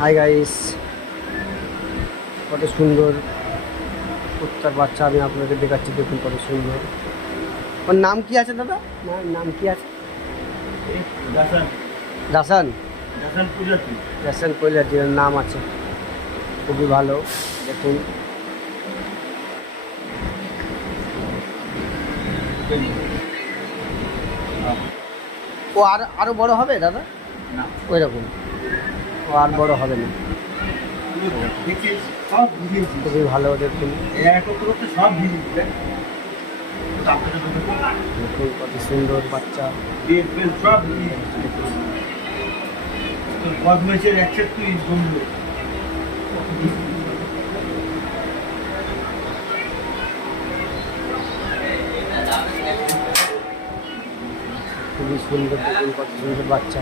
Hi guys, কত সুন্দর কুত্তার বাচ্চা আমি আপনাদের দেখাচ্ছি। দেখুন কত সুন্দর। ওর নাম কি আছে দাদা? নাম কি আছে? রাসান রাসান কৈলাটির নাম আছে। খুবই ভালো। দেখুন ও আরো বড় হবে দাদা? না, ওই রকম ও আর বড় হবে না। খুবই ভালো। দেখুন দেখুন কত সুন্দর বাচ্চা। খুবই সুন্দর। দেখুন কত সুন্দর বাচ্চা।